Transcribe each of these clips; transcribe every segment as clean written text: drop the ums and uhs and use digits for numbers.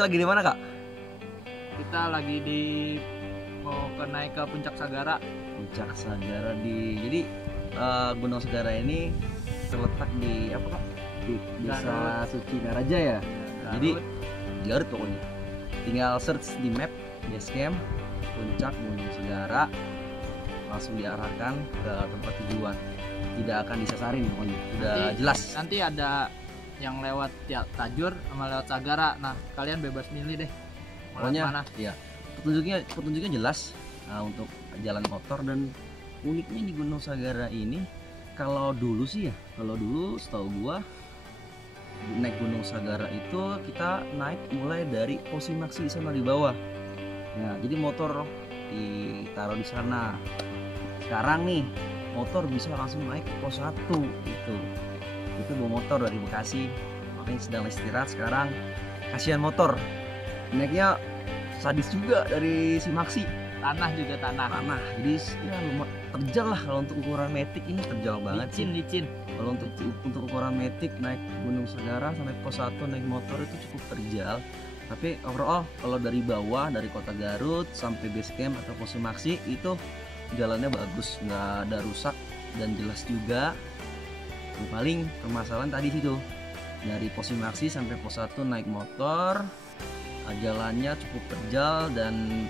Kita lagi di mana, Kak? Kita lagi mau naik ke Puncak Sagara. Puncak Sagara jadi Gunung Sagara ini terletak di apa, Kak? Di Desa Suci Naraja ya. Garut. Jadi Garut pokoknya. Tinggal search di map Basecamp Puncak Gunung Sagara, langsung diarahkan ke tempat tujuan. Tidak akan disasarin pokoknya. Udah jelas. Nanti ada yang lewat Tajur sama lewat Sagara. Nah, kalian bebas milih deh. Pokoknya mana? iya. Petunjuknya jelas untuk jalan motor. Dan uniknya di Gunung Sagara ini, kalau dulu setahu gua naik Gunung Sagara itu kita naik mulai dari Posimaksi di sana di bawah. Nah, jadi motor ditaruh di sana. Sekarang nih motor bisa langsung naik ke pos 1 gitu. Itu bawa motor dari Bekasi, makanya sedang istirahat sekarang. Kasihan motor, naiknya sadis juga dari Simaksi. Tanah juga tanah. Jadi ya lumayan terjal lah kalau untuk ukuran metik ini, terjal banget sih. Licin. Kalau untuk ukuran metik naik Gunung Sagara sampai pos 1 naik motor itu cukup terjal. Tapi overall kalau dari bawah, dari kota Garut sampai base camp atau pos Simaksi itu jalannya bagus, nggak ada rusak dan jelas juga. Yang paling permasalahan tadi situ, dari pos Simaksi sampai pos 1 naik motor, jalannya cukup terjal dan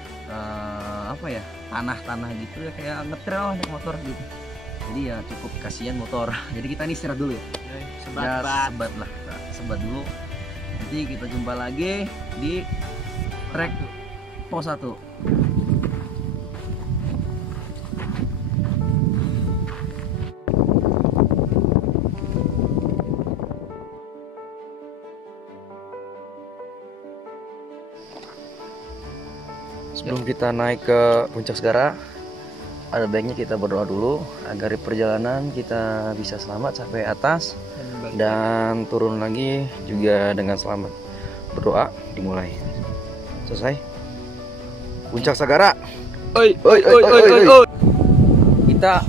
tanah gitu ya, kayak ngetrail naik motor gitu. Jadi ya cukup kasihan motor. Jadi kita ini istirahat dulu ya. Sebat dulu. Nanti kita jumpa lagi di trek pos 1. Sebelum kita naik ke Puncak Sagara, ada baiknya kita berdoa dulu agar di perjalanan kita bisa selamat sampai atas dan turun lagi juga dengan selamat. Berdoa dimulai. Selesai. Puncak Sagara. Oi. Kita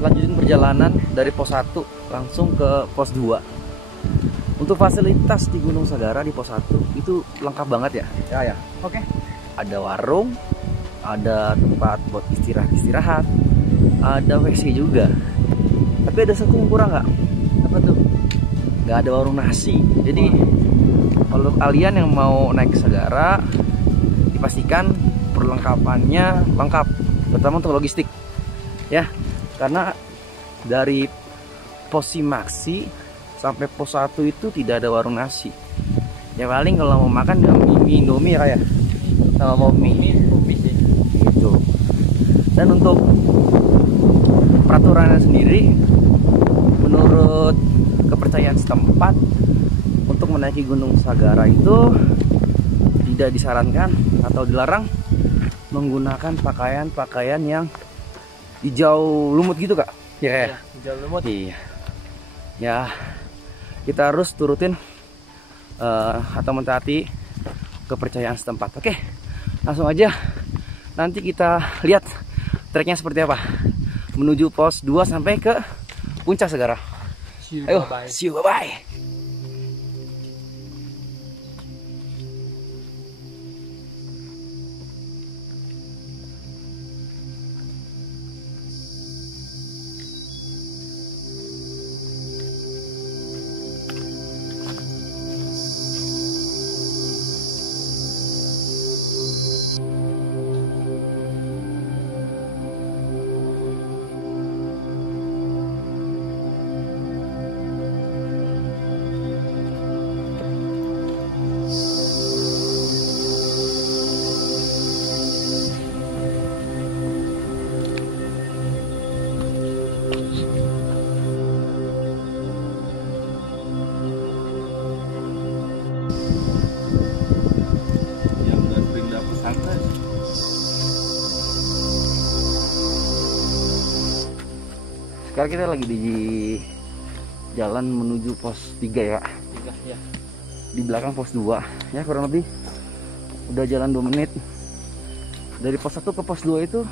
lanjutin perjalanan dari pos 1 langsung ke pos 2. Untuk fasilitas di Gunung Sagara di pos 1 itu lengkap banget ya. Ya. Oke. Ada warung, ada tempat buat istirahat, ada WC juga. Tapi ada satu yang kurang, nggak? Apa tuh? Nggak ada warung nasi. Jadi kalau kalian yang mau naik ke Sagara, dipastikan perlengkapannya lengkap, terutama untuk logistik, ya. Karena dari pos Simaksi sampai pos 1 itu tidak ada warung nasi. Ya paling kalau mau makan ya Indomie ya, sama mie sih gitu. Dan untuk peraturannya sendiri, menurut kepercayaan setempat, untuk menaiki Gunung Sagara itu tidak disarankan atau dilarang menggunakan pakaian yang hijau lumut gitu, Kak. Ya, hijau lumut. Iya. Ya, kita harus turutin atau mentaati kepercayaan setempat. Oke. Langsung aja nanti kita lihat treknya seperti apa menuju pos 2 sampai ke Puncak Sagara. Ayo, see you, bye. Sekarang kita lagi di jalan menuju pos 3 ya. Di belakang pos 2 ya, kurang lebih udah jalan 2 menit. Dari pos 1 ke pos 2 itu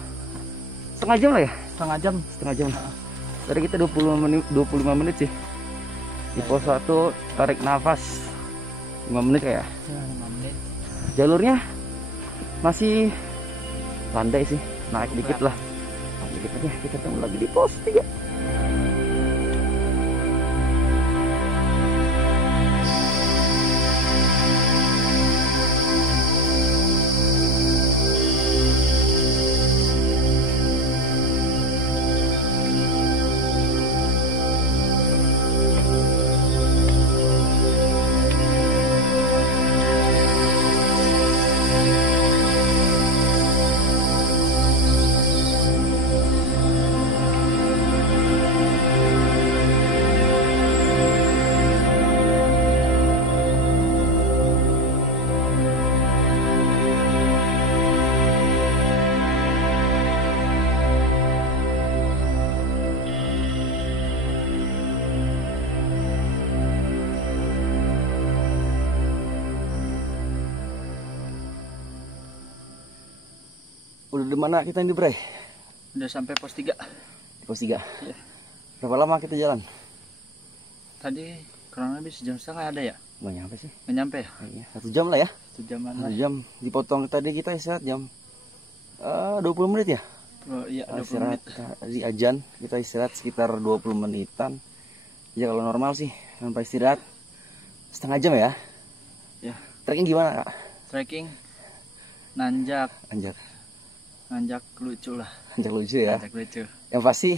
setengah jam lah ya? Setengah jam. Tadi kita 25 menit sih. Di pos 1 tarik nafas 5 menit kayak. 5 menit. jalurnya masih landai sih, naik dikit lah. Dikit aja, kita ketemu lagi di pos 3. Udah di mana kita ini, Bray? Udah sampai pos 3. Pos 3. Iya. Berapa lama kita jalan? Tadi kurang lebih sejam setengah ada ya? Nggak nyampe sih. Nggak nyampe ya? Iya, 1 jam lah ya. 1 jaman 1 lah. jam. Dipotong tadi kita istirahat jam 20 menit ya? Oh, iya, 20 Istirahat menit. di ajan kita istirahat sekitar 20 menitan. Ya kalau normal sih sampai istirahat setengah jam ya. Ya. Trekking gimana, Kak? Trekking nanjak lucu lah. Nanjak lucu ya. Nanjak lucu. Yang pasti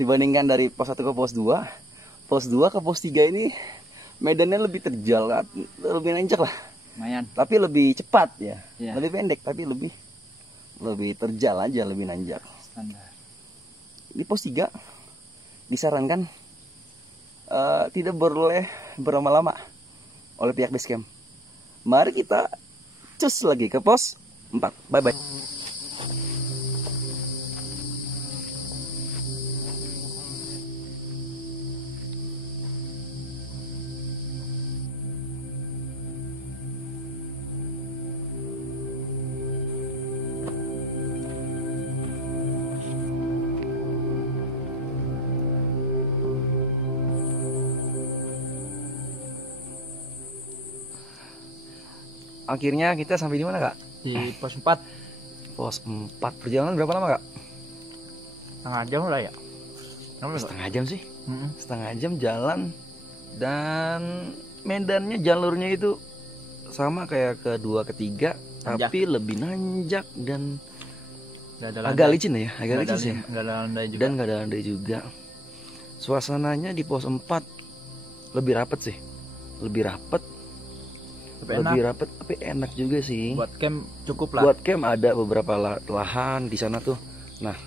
dibandingkan dari pos 1 ke pos 2, pos 2 ke pos 3 ini medannya lebih terjal, lebih nanjak lah. Lumayan. Tapi lebih cepat ya. Iya. Lebih pendek tapi lebih terjal aja, lebih nanjak. Standar. Di pos 3 disarankan tidak boleh berlama-lama oleh pihak base camp. Mari kita cus lagi ke pos 4. Bye bye. Akhirnya kita sampai di mana, Kak? Di pos 4. Pos 4. Perjalanan berapa lama, Kak? Setengah jam lah ya? Setengah jam sih. Setengah jam jalan. Dan medannya, jalurnya itu sama kayak kedua, ketiga, tapi lebih nanjak dan agak licin ya, agak licin sih. Nggak ada landai juga. Dan nggak ada landai juga. Suasananya di pos 4 lebih rapet sih, lebih rapet, tapi enak juga sih. Buat camp cukup lah. Buat camp ada beberapa lahan di sana tuh. Nah,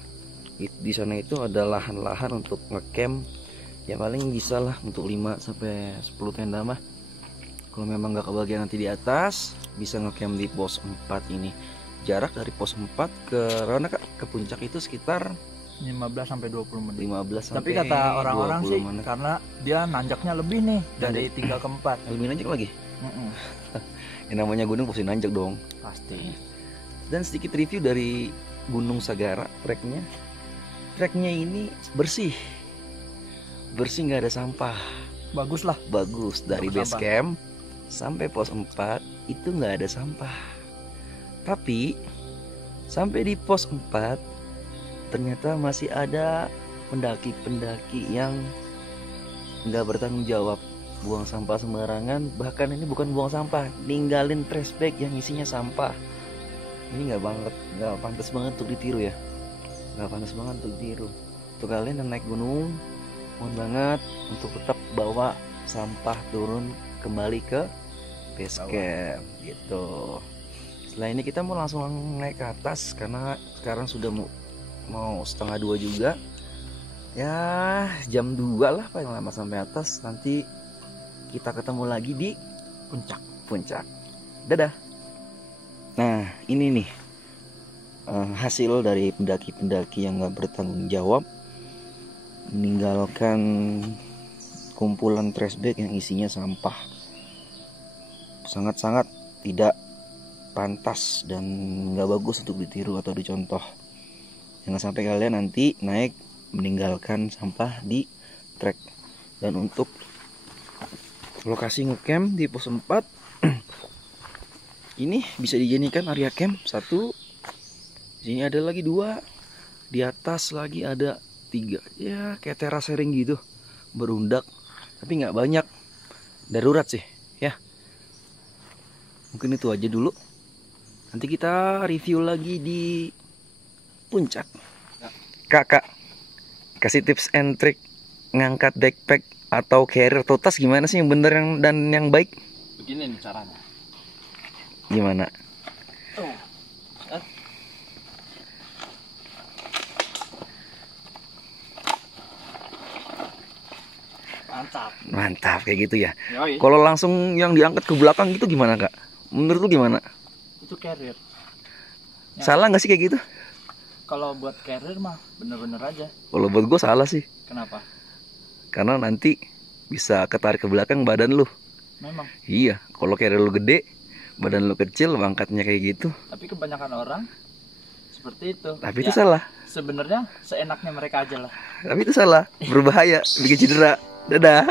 di sana itu ada lahan-lahan untuk ngecamp. Ya paling bisa lah untuk 5 sampai 10 tenda mah. Kalau memang nggak kebagian nanti di atas, bisa ngecamp di pos 4 ini. Jarak dari pos 4 ke mana, Kak? Ke puncak itu sekitar 15 sampai 20 menit. 15 sampai Tapi kata orang-orang 20 sih menit. karena dia nanjaknya lebih nih dari 3 ke 4. Lebih nanjak lagi. Yang namanya gunung pasti nanjak dong. Pasti. Dan sedikit review dari Gunung Sagara, treknya. Treknya ini bersih, nggak ada sampah. Bagus lah. Bagus dari Bagus base camp sampai pos 4 itu nggak ada sampah. Tapi sampai di pos 4 ternyata masih ada pendaki-pendaki yang nggak bertanggung jawab, buang sampah sembarangan. Bahkan ini bukan buang sampah, ninggalin trash bag yang isinya sampah. Ini nggak pantas banget untuk ditiru ya, nggak pantas banget untuk ditiru. Untuk kalian yang naik gunung, mohon banget untuk tetap bawa sampah turun kembali ke base camp gitu. Setelah ini kita mau langsung naik ke atas karena sekarang sudah mau setengah 2 juga. Ya jam 2 lah paling lama sampai atas. Nanti kita ketemu lagi di puncak. Dadah. Nah ini nih hasil dari pendaki-pendaki yang gak bertanggung jawab, meninggalkan kumpulan trash bag yang isinya sampah. Sangat-sangat tidak pantas dan gak bagus untuk ditiru atau dicontoh. Jangan sampai kalian nanti naik meninggalkan sampah di trek. Dan untuk lokasi ngecamp di pos 4 Ini bisa dijadikan area camp. 1. Di sini ada lagi 2. Di atas lagi ada 3. Ya kayak terasering gitu, berundak, tapi nggak banyak. Darurat sih ya. Mungkin itu aja dulu. Nanti kita review lagi di puncak. Kakak kasih tips and trick ngangkat backpack atau carrier atau tas gimana sih yang bener dan yang baik? Begini nih caranya. Gimana? Mantap kayak gitu ya. Kalau langsung yang diangkat ke belakang gitu gimana kak? Menurut lu gimana? Itu carrier. Salah nggak sih kayak gitu? Kalau buat carrier mah bener-bener aja. Kalau buat gue salah sih. Kenapa? Karena nanti bisa ketarik ke belakang badan lu. Memang. Iya, kalau carrier lu gede, badan lu kecil, angkatnya kayak gitu. Tapi kebanyakan orang seperti itu. Tapi itu salah. Sebenarnya seenaknya mereka aja lah. Tapi itu salah, berbahaya, bikin cedera. Dadah.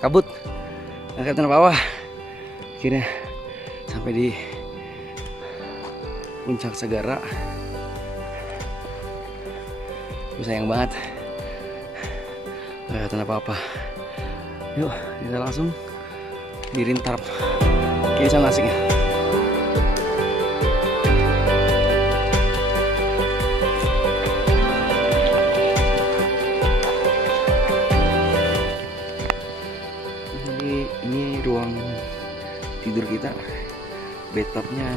Kabut, nggak kelihatan apa-apa. Akhirnya sampai di puncak Sagara. Sayang banget nggak kelihatan apa-apa. Yuk kita langsung dirin tarp. Kayaknya sangat asik ya. Jadi ini ruang tidur kita. Bathtubnya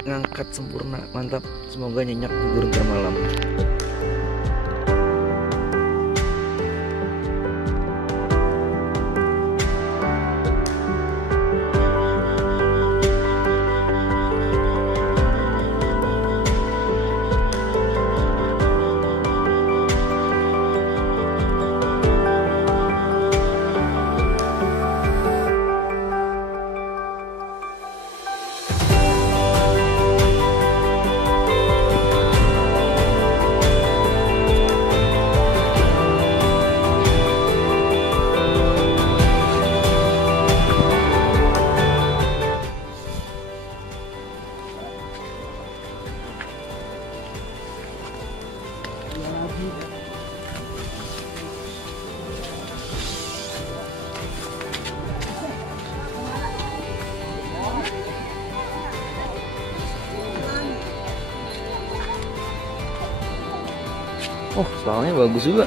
ngangkat sempurna, mantap. Semoga nyenyak tidur ntar malam. Oh, soalnya bagus juga.